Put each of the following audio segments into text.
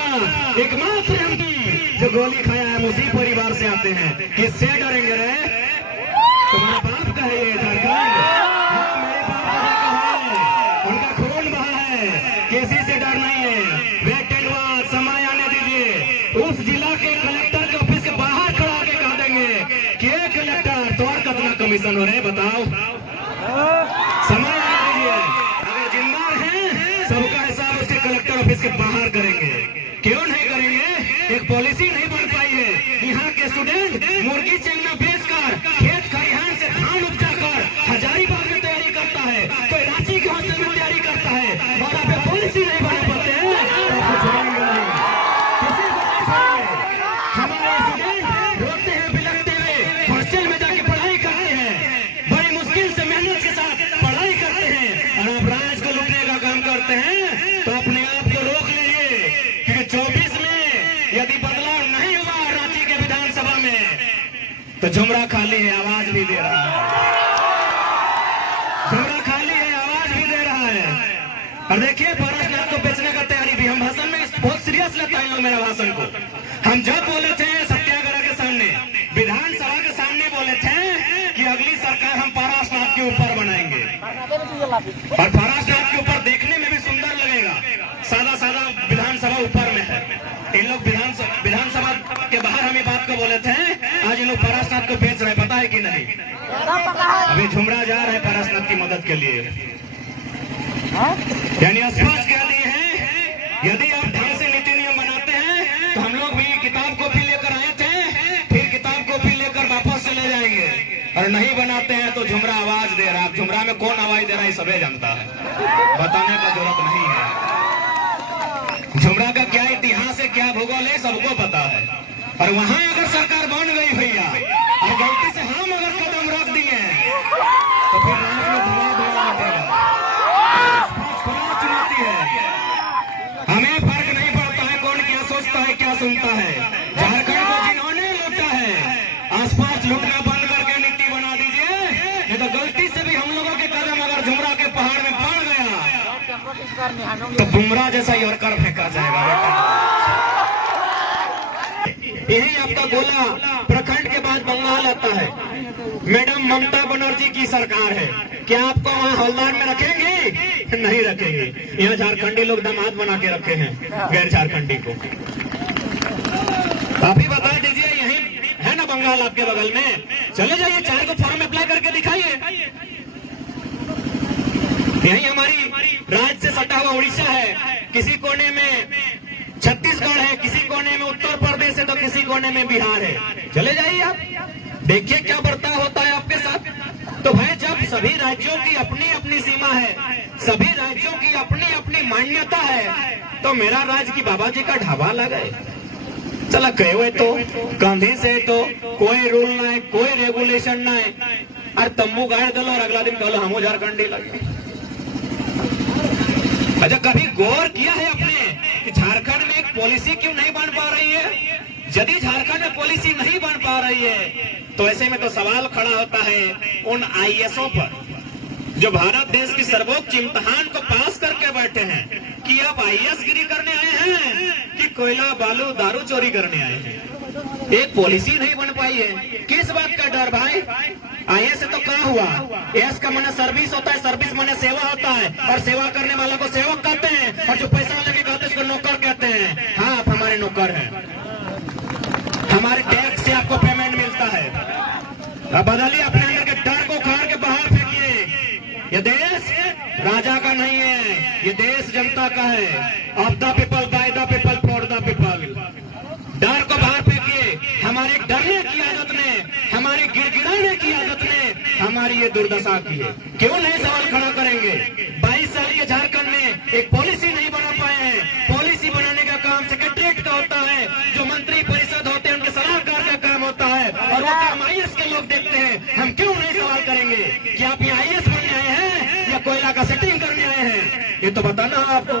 एकमात्र एमपी जो गोली खाया है उसी परिवार से आते हैं। किससे डरेंगे रे? तुम्हारे बाप का है ये झारखंड। हाँ, मेरे बाप का है, उनका खून बहा है, किसी से डर नहीं है। वेट एंड वॉच, समय आने दीजिए। उस जिला के कलेक्टर के ऑफिस के बाहर खड़ा के कह देंगे कि कलेक्टर तो और कितना कमीशन हो रहे बताओ। समय आने दीजिए, अगर जिम्मेदार हैं सबका हिसाब उसके कलेक्टर ऑफिस के बाहर करेंगे। क्यों नहीं करेंगे? एक पॉलिसी नहीं बन पाई है। यहाँ के स्टूडेंट मुर्गी चंगना बेचकर खेत खलिहान से धान उपजा कर हजारीबाग में तैयारी करता है, कोई रांची के हॉस्टल में तैयारी करता है, और आप पॉलिसी नहीं बना पाते हैं। हमारे स्टूडेंट रोते हैं बिलखते हुए हॉस्टल में जाके पढ़ाई करते हैं, बड़ी मुश्किल से मेहनत के साथ पढ़ाई करते हैं, और आप राज को लूटने का काम करते हैं। तो अपने आप को रोक लीजिए, क्योंकि 24 में यदि बदलाव नहीं हुआ रांची के विधानसभा में तो झुमरा खाली है, आवाज भी दे रहा है। झुमरा खाली है, आवाज भी दे रहा है। और देखिए पारसनाथ को बेचने का तैयारी भी, हम भाषण में बहुत सीरियस लेता है लोग मेरे भाषण को। हम जब बोले थे सत्याग्रह के सामने, विधानसभा के सामने बोले थे कि अगली सरकार हम पारसनाथ के ऊपर बनाएंगे, और पारसनाथ के ऊपर देखने में भी सुंदर लगेगा। सादा सादा विधानसभा ऊपर में है, इन लोग विधानसभा के बाहर हम ये बात को बोले थे। आज इन लोग पारसनाथ को बेच रहे, पता है कि नहीं? अभी झुमरा जा रहे हैं पारसनाथ की मदद के लिए। यानी स्पष्ट कह दिए हैं, यदि आप ढंग से नीति नियम बनाते हैं तो हम लोग भी किताब कॉपी लेकर आए थे, फिर किताब कॉपी लेकर वापस चले जाएंगे। और नहीं बनाते हैं तो झुमरा आवाज दे रहा है। झुमरा में कौन आवाज दे रहा है सबे जानता है, बताने का जरूरत नहीं है। झुमरा का क्या इतिहास है, क्या भूगोल है, सबको पता है। और वहां अगर सरकार बन गई भैया, और गलती से हम अगर कदम रख दिए तो फिर चुनौती है। हमें फर्क नहीं पड़ता है कौन क्या सोचता है, क्या सुनता है। झारखंड को जिन्होंने लूटा है, आसपास लूटना बंद करके नीति बना दीजिए, नहीं तो गलती से भी हम लोगों के कदम अगर झुमरा के पहाड़ में पड़ गया तो बुमराह जैसा ही और कर फेंका जाएगा बेटा। यही आपका गोला प्रखंड के बाद बंगाल आता है। मैडम ममता बनर्जी की सरकार है, क्या आपको वहाँ हवलदार में रखेंगे? नहीं रखेंगे। यहाँ झारखंडी लोग दामाद बना के रखे हैं गैर झारखंडी को। आप ही बता दीजिए, यही है ना बंगाल आपके बगल में? चले जाइए, 4 को फॉर्म अप्लाई करके दिखाइए। यही हमारी राज्य से सटा हुआ उड़ीसा है, किसी कोने में छत्तीसगढ़ है, किसी कोने में उत्तर प्रदेश है, तो किसी कोने में बिहार है। चले जाइए आप, देखिए क्या बर्ताव होता है आपके साथ। तो भाई जब सभी राज्यों की अपनी अपनी सीमा है, सभी राज्यों की अपनी अपनी मान्यता है, तो मेरा राज्य की बाबा जी का ढाबा लगे चला कहे हुए तो गांधी से तो कोई रूल ना है, कोई रेगुलेशन ना है। और तम्बू गाड़ दलो और अगला दिन कहो हम झारखंडी लगे। अच्छा कभी गौर किया है आपने कि झारखंड में एक पॉलिसी क्यों नहीं बन पा रही है? यदि झारखंड में पॉलिसी नहीं बन पा रही है तो ऐसे में तो सवाल खड़ा होता है उन आईएएसओं पर जो भारत देश की सर्वोच्च इम्तिहान को पास करके बैठे हैं कि आप आईएएस गिरी करने आए हैं कि कोयला बालू दारू चोरी करने आए हैं। एक पॉलिसी नहीं बन पाई है। किस बात का डर भाई? आईएएस से तो क्या हुआ? एस का माने सर्विस होता है, सर्विस माने सेवा होता है, और सेवा करने वाला को सेवक कहते हैं, और जो पैसा लेके कहते हैं उसको नौकर कहते हैं। हाँ आप हमारे नौकर हैं, हमारे टैक्स से आपको पेमेंट मिलता है। अब बदलिए अपने अंदर के डर को उखाड़ के बाहर फेंकिए। ये देश राजा का नहीं है, ये देश जनता का है। Of the people, by the people, for the people. डर को बाहर फेंकिए। हमारे डरने की आदत ने, हमारे गिड़गिड़ाने की आदत ने हमारी ये दुर्दशा की है। क्यों नहीं सवाल खड़ा करेंगे? 22 साल ये झारखंड में एक पॉलिसी नहीं बना पाए हैं। पॉलिसी बनाने का काम सेक्रेटरीट का होता है, जो मंत्री परिषद होते हैं उनके सलाहकार का काम होता है, और वो काम आईएएस के लोग देखते हैं। हम क्यों नहीं सवाल करेंगे कि आप ये आईएएस बनने आए हैं या कोयला का सेटिंग करने आए हैं? ये तो बताना आपको,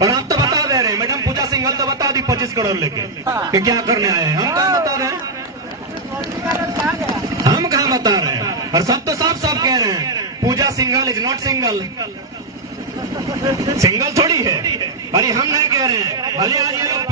और आप तो बता दे रहे हैं। मैडम पूजा सिंघल तो बता दी 25 करोड़ लेके कि क्या करने आए हैं। हम कहाँ बता रहे हैं? हम कहाँ बता रहे हैं? और सब तो साफ साफ कह रहे हैं Pooja Singhal is not single. Single थोड़ी है, अरे हम नहीं कह रहे हैं। भले आज ये लोग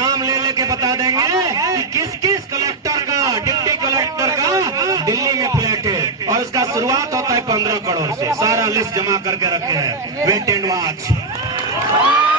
नाम ले लेके बता देंगे कि किस किस कलेक्टर का, डिप्टी कलेक्टर का दिल्ली में फ्लैट है, और उसका शुरुआत होता है 15 करोड़ से। सारा लिस्ट जमा करके रखे हैं, वेट एंड वॉच।